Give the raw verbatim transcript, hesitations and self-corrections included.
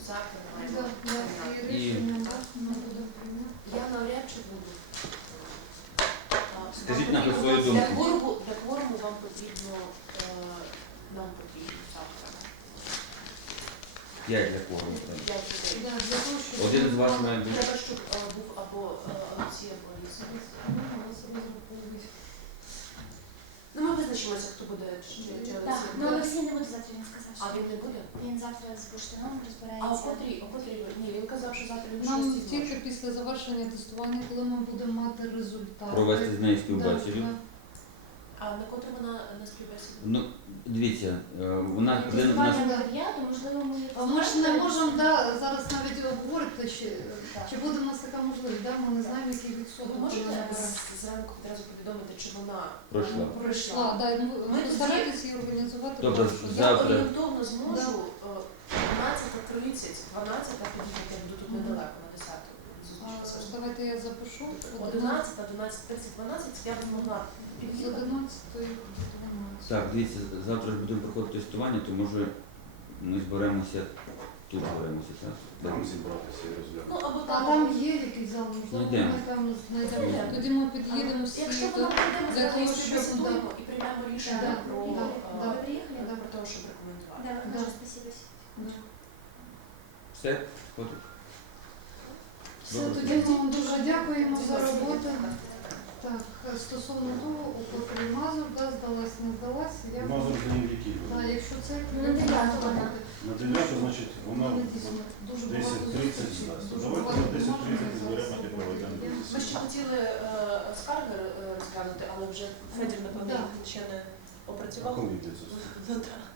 завтра Да, маємо да, прийняти. і рішення так, ми будемо приймати. Я навряд чи буду. Скажіть Вам нам потрібно- свою думку. Для кворуму, для кворуму вам потрібно, е, нам потрібно завтра. П'ять для кого? П'ять людей. Да, для того, щоб Один з вас ми має бути. Треба, щоб е, був або е, Олексій, або Аліса. Ну, ми визначимося, хто буде, чи, чи Так, Олексій. ну Олексій не буде завтра, він сказав, А що він не буде? він завтра з бурштином А о розбирається. котрій, о котрій, ви- ні, він казав, що завтра він Нам шостій тільки зможе. після завершення тестування, коли ми будемо мати результати. Провести з нею Да, співбесіду. да. А на котру вона на співбесіду? Ну, дивіться, е, вона у нас Тестування на дев'яту, можливо, ми... А ми ж не можемо да, зараз навіть обговорити, чи, Так. чи буде в нас така можливість, да? Ми не знаємо, який відсоток. Ви можете вона бере. з- зранку одразу повідомити, чи вона пройшла. пройшла? А, да, і ми, Ми ми тоді- постараємося її організувати. Добре, так, що- Я завтра. орієнтовно зможу е, дванадцята тридцять, дванадцята під'їхати, я буду тут Мгм. недалеко, на десяту. А, зустрічатися. давайте я запишу. одинадцята, одинадцята тридцять, дванадцять я б змогла З під'їхати. одинадцятої до дванадцятої. Так, дивіться, завтра ж будемо проходити тестування, то може ми зберемося, тут зберемося, так? Там зібратися і розглянути. Ну, або А там є якийсь зал, можливо, ми Знайдемо. напевно знайдемо. Знайдемо. Тоді ми під'їдемо всі Якщо до... вона прийде, ми для зараз того, її щоб, співбесідуємо і приймемо рішення Да, про, да, е, да. Ви приїхали? да, про те, щоб рекомендувати. Да, Да. дуже спасибо. Все? Ходить. Все, Добре. тоді ми вам дуже дякуємо за роботу. Так, стосовно того, у котрій Мазур, да, здалась, не здалась, я... Мазур за ним які. Да, якщо це... Ну, на дев'яту вона. На дев'яту, значить, вона Вона дійсно дуже багато десять тридцять зустрічей. здасть. Дуже Давайте багато на десять можна тридцять зараз зберемо і зробити. проведемо. Ми ще хотіли е, скарги е, розглянути, але вже Федір, напевно, Да. їх ще не А опрацював. коли йде це? Ну, так.